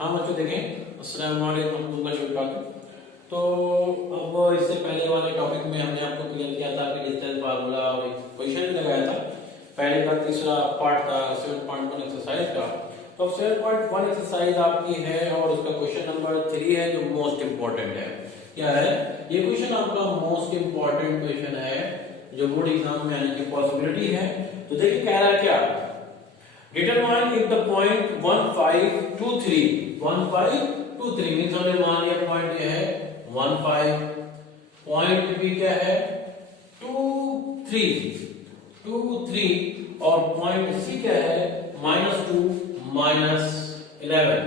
हाँ बच्चों देखें, अस्सलाम वालेकुम वरहमतुल्लाहि वबरकातुहू। तो अब इससे पहले वाले टॉपिक में हमने आपको क्लियर किया था कि डिस्टेंस फार्मूला और एक क्वेश्चन भी लगाया था। पहले का तीसरा पार्ट था 7.1 एक्सरसाइज का। तो 7.1 एक्सरसाइज आपकी है और उसका क्वेश्चन नंबर 3 है जो मोस्ट इंपॉर्टेंट है। क्या है ये क्वेश्चन? आपका मोस्ट इंपॉर्टेंट क्वेश्चन है जो बोर्ड एग्जाम में आने की पॉसिबिलिटी है। तो देखिए कह रहा है क्या, determine if the point 1523 means हमने मान लिया पॉइंट ये है 15, पॉइंट भी क्या है 23 और पॉइंट सी क्या है -2 -11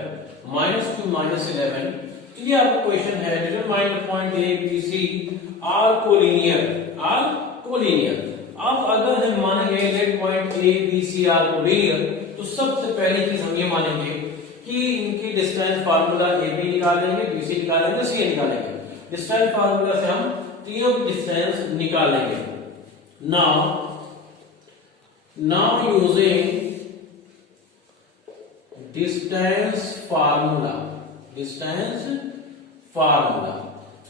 -2 -11। तो ये आपका क्वेश्चन है determine the point A B C are collinear. अब अगर हम मानेंगे let point A B C are collinear, तो सबसे पहली चीज हम ये मानेंगे कि इनकी डिस्टेंस फार्मूला ए बी निकालेंगे, बी सी निकालेंगे, सी निकालेंगे। डिस्टेंस फार्मूला से हम तीनों की डिस्टेंस निकालेंगे। नाउ यूजिंग डिस्टेंस फार्मूला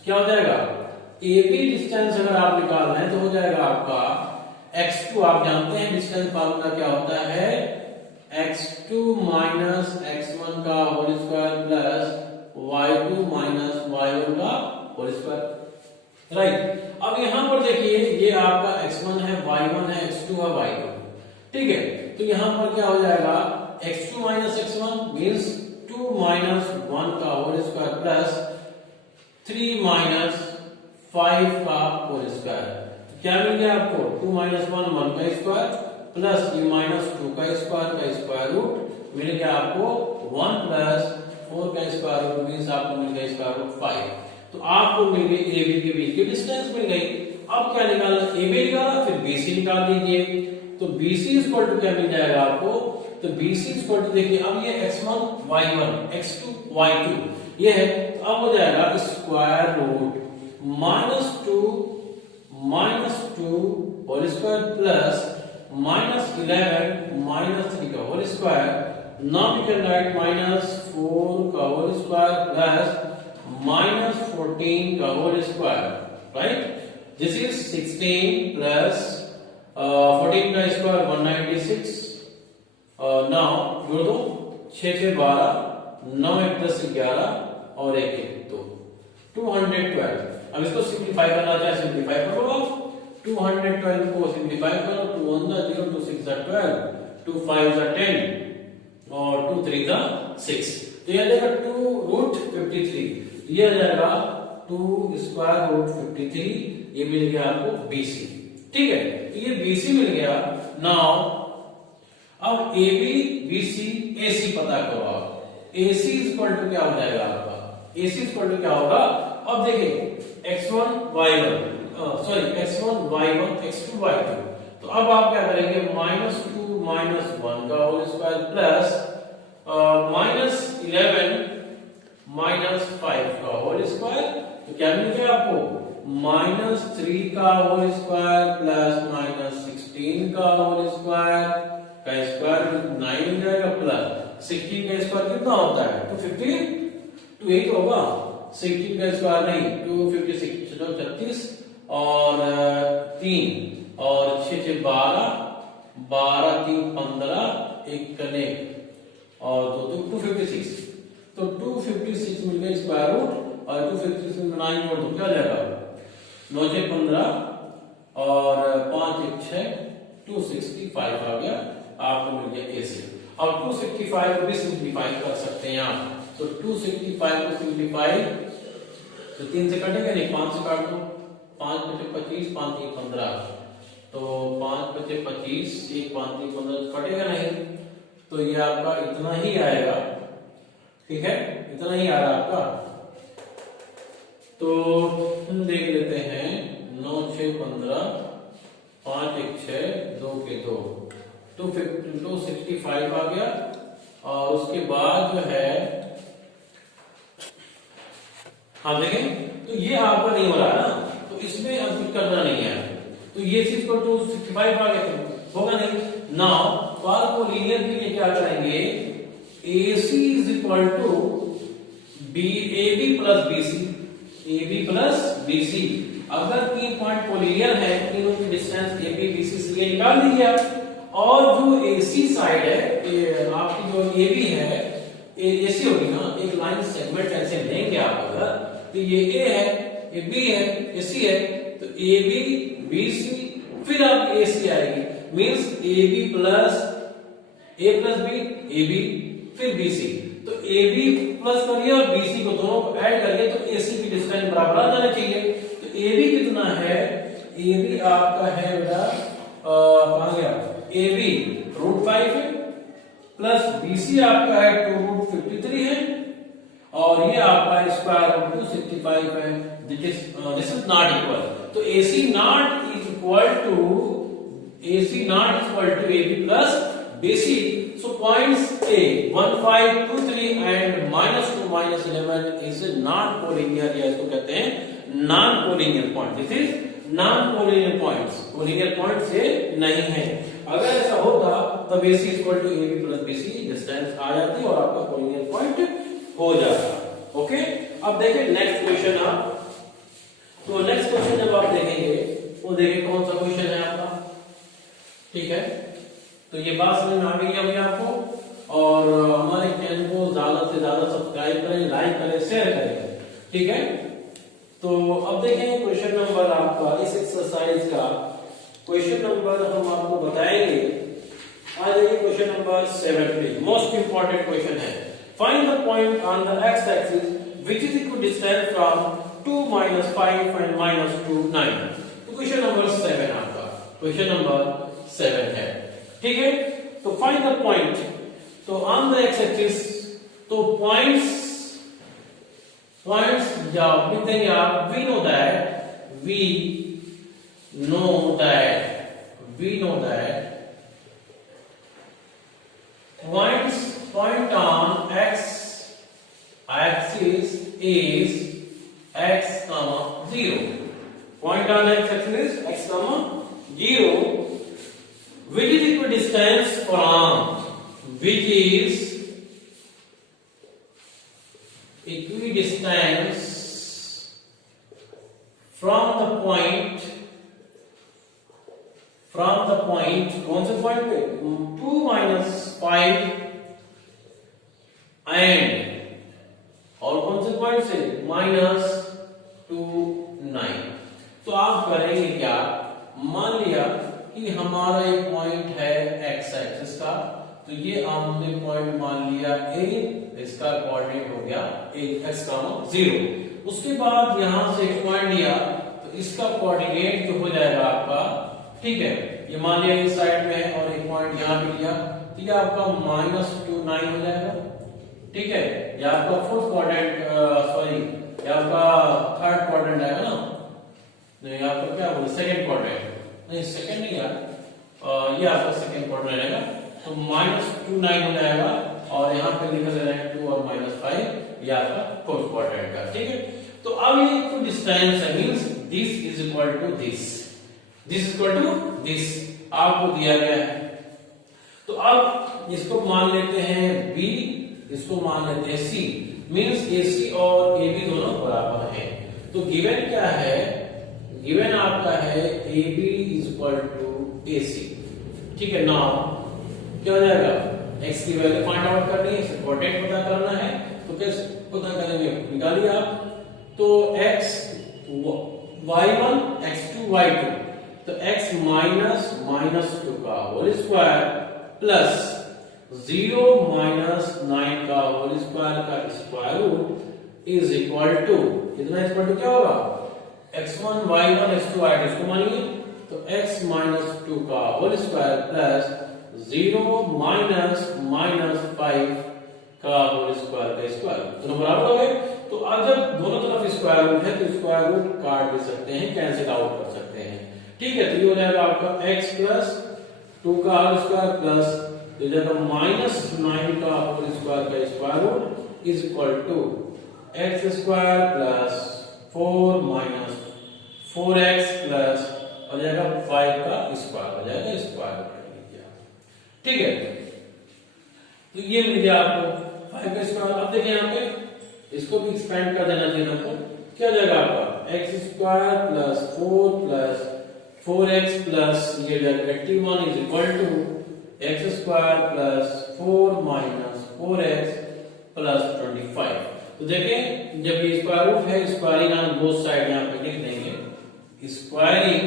क्या हो जाएगा? ए बी डिस्टेंस अगर आप निकाल रहे हैं तो हो जाएगा आपका x2। आप जानते हैं डिस्टेंस फार्मूला क्या होता है, x2 माइनस x1 का whole square plus y2 minus y1 का होल स्क्वायर। राइट। अब यहां पर देखिए ये आपका x1 है, y1 है, x2 है, y2। ठीक है, तो यहां पर क्या हो जाएगा x2 minus x1 means 2 minus 1 का होल स्क्वायर प्लस 3 माइनस 5 का होल स्क्वायर। क्या मिल गया आपको? 2 माइनस 1 1 का स्क्वायर प्लस ये माइनस 2 का स्क्वायर रूट मिल गया आपको 1 प्लस 4 का स्क्वायर रूट मींस आपको मिल गया स्क्वायर रूट 5। तो आपको मिल गई ए बी के बीच की डिस्टेंस मिल गई। अब क्या निकालना? ए बी निकाला, फिर बी सी निकाल दीजिए। तो बी सी इक्वल टू क्या मिल जाएगा आपको? तो बी सी इक्वल टू देखिए अब ये x1 y1 x2 y2 ये है, तो अब हो जाएगा square root -2 whole square plus -11 -3 का whole square. Now we can write -4 का होल स्क्वायर प्लस -14 का whole square. Right, this is 16 plus 14 का स्क्वायर 196। नाउ जोड़ दो, 6 6 12, 9 1 10 11 और 1 1 2 212। अब इसको सिंपलीफाई करना चाहे सिंपलीफाई करो आप। 212 को सिंपलीफाई करो, 2 1 0, 2 6 12, 2 5 10 और 2 3 6। तो ये आ जाएगा 2 रूट 53। ये आ जाएगा 2 स्क्वायर रूट 53। ये मिल गया आपको BC। ठीक है, तो ये BC मिल गया। नाउ अब AB BC AC पता करो आप। AC इक्वल टू क्या हो जाएगा आपका? AC इक्वल टू क्या होगा? अब देखिए x1 y1 x2 y2। तो अब आप क्या करेंगे? -2 -1 का होल स्क्वायर प्लस -11 -5 का होल स्क्वायर। तो क्या मिल गया आपको? -3 का होल स्क्वायर प्लस -16 का होल स्क्वायर का स्क्वायर 9 मिल जाएगा प्लस 16 का स्क्वायर कितना होता है? 250। तो यही तो होगा 16 का स्क्वायर नहीं 256 36 और 3 और 6 6 12 12 3 15 1 कनेक्ट और 2 256। तो 256 मिल गया स्क्वायर रूट और 256 में 9 जोड़ दो क्या जाएगा? 9 6 15 और 5 1 6 265 आ गया आपको मिल गया AC। अब 265 को भी सिंपलीफाई कर सकते हैं आप। तो 265 को सिंपलीफाई तो 3 से कटेगा नहीं, 5 से काट दो। 5 बचे 25, 5 3 15। तो 5 बचे 25, 1 5 3 15 कटेगा नहीं। तो ये आपका इतना ही आएगा। ठीक है, इतना ही आ रहा आपका। तो हम देख लेते हैं 9 6 15 5 1 6 2 के 2 265 आ गया। और उसके बाद जो है हाँ देखें, तो ये आपका नहीं हो रहा है ना, तो इसमें अब कुछ करना नहीं है। तो ये चीज को 265 आ गया तो होगा नहीं। नाउ को लीनियर के लिए क्या करेंगे? AC is equal to B A B plus B C, A B plus B C. अगर तीन पॉइंट कोलिनियर है, तीनों की distance A B B C से ये निकाल लीजिए आप। और जो ए सी साइड है, आपकी जो ए बी है, ए सी होगी ना, एक लाइन सेगमेंट ऐसे लेंगे आप अगर, तो ये ए है, ये बी है, ये सी है, तो ए बी बी सी, फिर आप ए सी आएगी, means A B plus A plus B, A B फिर बी सी। तो ए बी प्लस करिए और बी सी को दोनों को ऐड करिए तो ए सी की डिस्टेंस बराबर आ जाना चाहिए। तो ए बी कितना है, ए बी आपका है बेटा कहां गया, ए बी √5 है, प्लस बी सी आपका है 2√53 है, और ये आपका स्क्वायर रूट 265 है। This is not equal. तो AC not is equal to A B plus BC। So points A 1 5 2 3 and -2 -11 is not collinear, या इसको कहते हैं non collinear point. This is non collinear points, collinear point से नहीं है। अगर ऐसा होता तब AC equal to AB plus BC distance आ जाती और आपका कोलिनियर पॉइंट हो जाता। ओके, अब देखिए नेक्स्ट क्वेश्चन आप। तो नेक्स्ट क्वेश्चन जब आप देखेंगे वो देखिए कौन सा क्वेश्चन है आपका, ठीक है। तो ये बात समझ में आ गई अभी आपको, और हमारे चैनल को ज्यादा से ज्यादा सब्सक्राइब करें, लाइक करें, शेयर करें, ठीक है। तो अब देखें क्वेश्चन नंबर आपका इस एक्सरसाइज का क्वेश्चन नंबर हम आपको बताएंगे। आ जाइए क्वेश्चन नंबर 7 पे, मोस्ट इंपॉर्टेंट क्वेश्चन है। Find the point on the X axis which is equal distance from 2 -5 and -2 9। तो क्वेश्चन नंबर 7 आपका क्वेश्चन नंबर 7 है, ठीक है। तो फाइंड द पॉइंट, तो ऑन द एक्स एक्सिस, तो पॉइंट्स जब लिखेंगे आप, we know that point on x axis is x, 0. Point on x axis is x, 0, which is equidistance from, which is equidistance from the point कौन से point पे, 2 -5 and और कौन से पॉइंट से, -2 9। तो आप करेंगे क्या, मान लिया कि हमारा एक पॉइंट है एक्स एक्सिस का, तो ये हमने पॉइंट मान लिया ए, इसका कोऑर्डिनेट हो गया x, 0। उसके बाद यहां से एक पॉइंट लिया तो इसका कोऑर्डिनेट जो हो जाएगा आपका, ठीक है, ये मान लिया इस साइड में है और एक पॉइंट यहां पे लिया, तो ये आपका -2 9 हो जाएगा, ठीक है। ये आपका फोर्थ क्वाड्रेंट, सॉरी ये आपका थर्ड क्वाड्रेंट आएगा ना, नहीं आपका क्या बोले, सेकंड क्वाड्रेंट, नहीं सेकंड नहीं यार, ये आपका सेकंड क्वाड्रेंट रहेगा। तो -2 9 हो जाएगा और यहाँ पे लिखा जाएगा 2 और -5, ये आपका फोर्थ क्वाड्रेंट का, ठीक है। तो अब ये तो डिस्टेंस है, means this is equal to this equal to this आपको दिया गया है। तो अब इसको मान लेते हैं B, इसको मान लेते हैं C, मींस AC और AB दोनों बराबर हैं। तो गिवन क्या है, गिवन आपका है AB is equal to AC, ठीक है। नाउ क्या हो जाएगा, x की वैल्यू फाइंड आउट करनी है, इसका कोऑर्डिनेट पता करना है, तो कैसे पता करेंगे, निकालिए आप। तो x y1 x2 y2, तो x -2 का होल स्क्वायर प्लस 0 -9 का होल स्क्वायर का square root is equal to, कितना इक्वल टू क्या होगा, x1 y1 x2 y2, इसको मानिए, तो x -2 का होल स्क्वायर प्लस 0 -5 का होल स्क्वायर का स्क्वायर, दोनों बराबर हो गए। तो अब जब दोनों तरफ स्क्वायर रूट है तो स्क्वायर रूट काट दे सकते हैं, कैंसिल आउट कर सकते हैं, ठीक है। तो ये हो जाएगा आपका x प्लस 2 का होल स्क्वायर प्लस तो जब -9 का होल स्क्वायर का square root is equal to x square plus 4 4x plus हो जाएगा 5 का स्क्वायर हो जाएगा, स्क्वायर कर लीजिए, ठीक है। तो ये मिल गया आपको 5 का स्क्वायर। अब देखिए यहाँ पे इसको भी एक्सपेंड कर देना चाहिए हमको। क्या हो जाएगा आपका X square plus 4 plus 4x plus ये 81 is equal to X square plus 4 minus 4x plus 25। तो देखिए जब ये स्क्वायर रूट है, स्क्वायरिंग ऑन बोथ साइड यहाँ पे लिख देंगे, squaring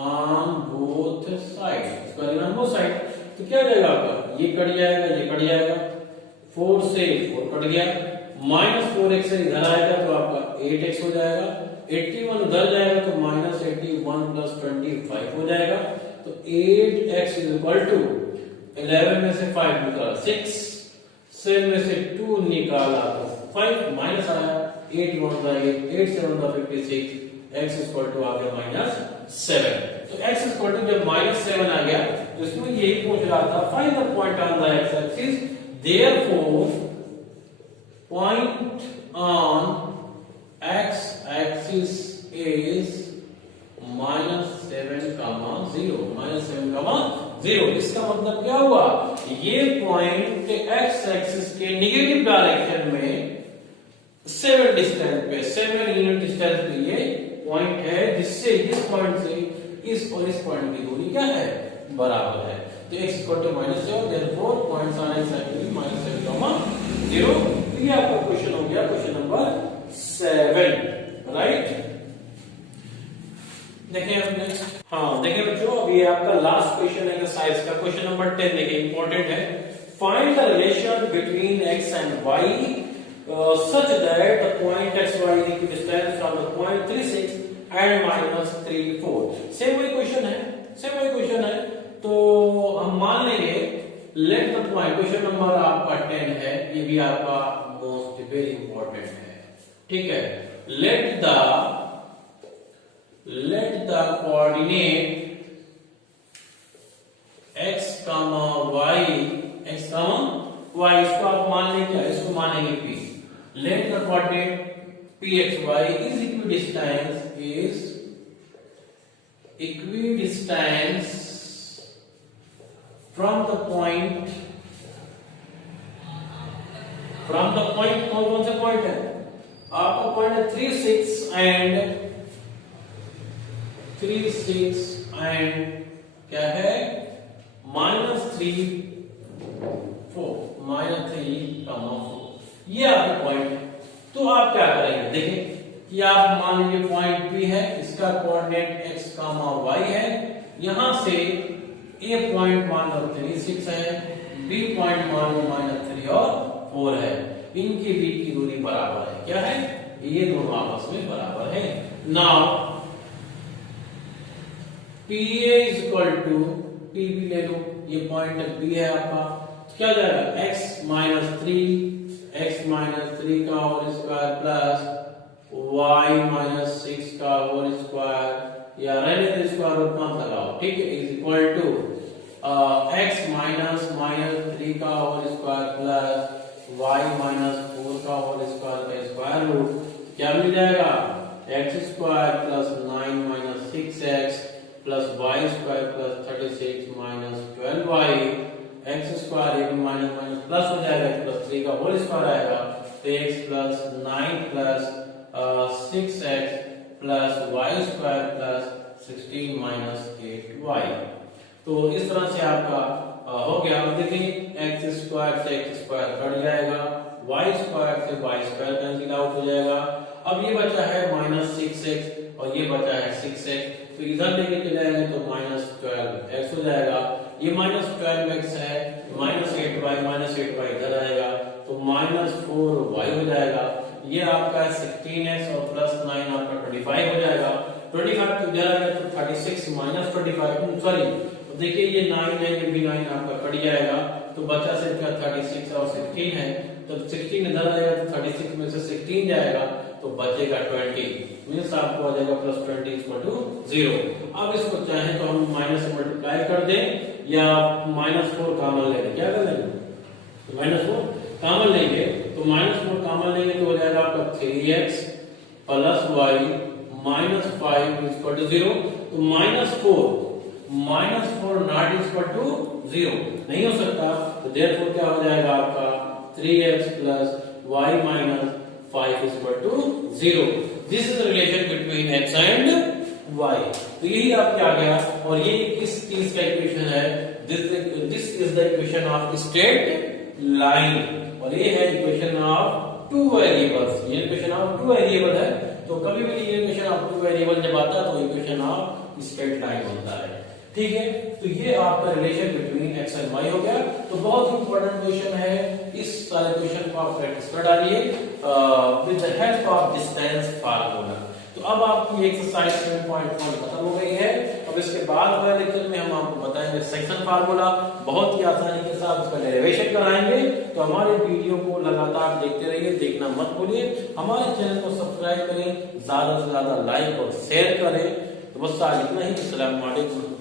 on both side, squaring on both side. तो क्या हो जाएगा आपका, ये कट जाएगा, ये कट जाएगा, 4 से 4 कट गया, माइनस 4x से इधर आएगा तो आपका 8x हो जाएगा, 81 उधर जाएगा तो माइनस 81 प्लस 25 हो जाएगा। तो 8x इज इक्वल टू 11 में से 5 निकाला 6, 7 में से 2 निकाला तो 5 माइनस आया, 8 1 का 8, 8 7 का 56, x इक्वल टू आ गया -7। तो x इक्वल टू जब -7 आ गया तो इसमें यही पूछ रहा था, find the point on the x axis, therefore point on x axis is -7, -7, इसका मतलब क्या हुआ, ये पॉइंट x एक्सिस के नेगेटिव डायरेक्शन में 7 डिस्टेंस पे, 7 यूनिट डिस्टेंस पे ये पॉइंट है, जिससे इस पॉइंट से इस और इस पॉइंट की दूरी क्या है, बराबर है। तो x equal to -7, therefore points on x axis -7, 0। तो ये आपका क्वेश्चन हो गया, क्वेश्चन नंबर 7, राइट। देखिए अब नेक्स्ट, हाँ देखिए बच्चों, अब ये आपका लास्ट क्वेश्चन है एक्सरसाइज का, क्वेश्चन नंबर 10। देखिए इंपॉर्टेंट है, find the relation between x and y such that the point xy is equidistant from the point 36 and -34। Same वही क्वेश्चन है, सेम वही क्वेश्चन है। तो हम मान लेंगे let the point, question number आपका 10 है, ये भी आपका मोस्ट वेरी इंपॉर्टेंट है, ठीक है। Let the coordinate x, y, इसको आप मान लेंगे क्या, इसको मानेंगे p। Let the coordinate pxy is equidistant from the point कौन सा पॉइंट है आपका, पॉइंट है 36 एंड क्या है -3, 4, ये आपका पॉइंट है। तो आप क्या करेंगे, देखिए कि आप मान लीजिए पॉइंट P है, इसका कोऑर्डिनेट x, y है, यहां से A पॉइंट मान लो 36 है, B पॉइंट मान लो -3 और 4 है, इनके बीच की दूरी बराबर है, क्या है, ये दोनों आपस में बराबर है। Now PA is equal to, P भी ले लो, ये पॉइंट B है आपका, क्या हो जाएगा x -3 का होल स्क्वायर प्लस y -6 का होल स्क्वायर, या रहने दो स्क्वायर रूट मत लगाओ, ठीक है, इज इक्वल टू x -3 का होल स्क्वायर प्लस y -4 का होल स्क्वायर का स्क्वायर रूट, क्या मिल जाएगा, x square plus 9 6x plus y square plus 36 12y, x square ये माइनस माइनस प्लस हो जाएगा, प्लस 3 का होल स्क्वायर आएगा, तो x plus 9 plus 6x plus y square plus 16 8y। तो इस तरह से आपका हो गया। अब देखिए x स्क्वायर से x स्क्वायर कट जाएगा, y स्क्वायर से y स्क्वायर कैंसिल आउट हो जाएगा। अब ये बचा है -6x और ये बचा है 6x, तो इधर लेके चले जाएंगे तो -12x हो जाएगा, ये -12x है, -8y इधर आएगा तो -4y हो जाएगा, ये आपका 16x और प्लस 9 आपका 25 हो जाएगा, 25 तो इधर आएगा तो 36 -25 सॉरी, तो देखिए ये 9 है, ये भी 9 आपका कट जाएगा, तो बचा सिर्फ 36 और 16 है, तो 16 इधर आएगा तो 36 में से 16 जाएगा तो बचेगा 20, मींस आपको आ जाएगा +20 = 0। अब इसको चाहे तो हम माइनस से मल्टीप्लाई कर दें या -4 कॉमन लेंगे, क्या कर लेंगे, तो -4 कॉमन लेंगे, तो -4 कॉमन लेंगे तो हो जाएगा आपका 3x + y -5 = 0, तो -4 नॉट इक्वल टू 0 नहीं हो सकता, तो देयरफॉर क्या हो जाएगा आपका 3x + y minus 5 is equal to 0. This is the relation between x and y. तो यही आपके आ गया और ये किस चीज का इक्वेशन है? This is the equation of straight line और ये है इक्वेशन ऑफ टू वेरिएबल्स. ये इक्वेशन ऑफ टू वेरिएबल है. तो कभी भी ये इक्वेशन ऑफ टू वेरिएबल जब आता है तो इक्वेशन ऑफ स्ट्रेट लाइन होता है. ठीक है, तो ये आपका relation between X and Y हो गया. तो बहुत इंपॉर्टेंट क्वेश्चन है. इस सारे क्वेश्चन को आप प्रैक्टिस कर डालिए with the help of distance formula. तो अब आपकी एक्सरसाइज 7.1 खत्म हो गई है. अब इसके बाद वाले लेक्चर में हम आपको बताएंगे सेक्शन फार्मूला. बहुत ही आसानी के साथ इसका डेरिवेशन कराएंगे. तो हमारे वीडियो को लगातार देखते रहिए, देखना मत भूलिए. हमारे चैनल को सब्सक्राइब करें, ज्यादा से ज्यादा लाइक और शेयर करें. तो बस आज इतना ही. अस्सलाम वालेकुम.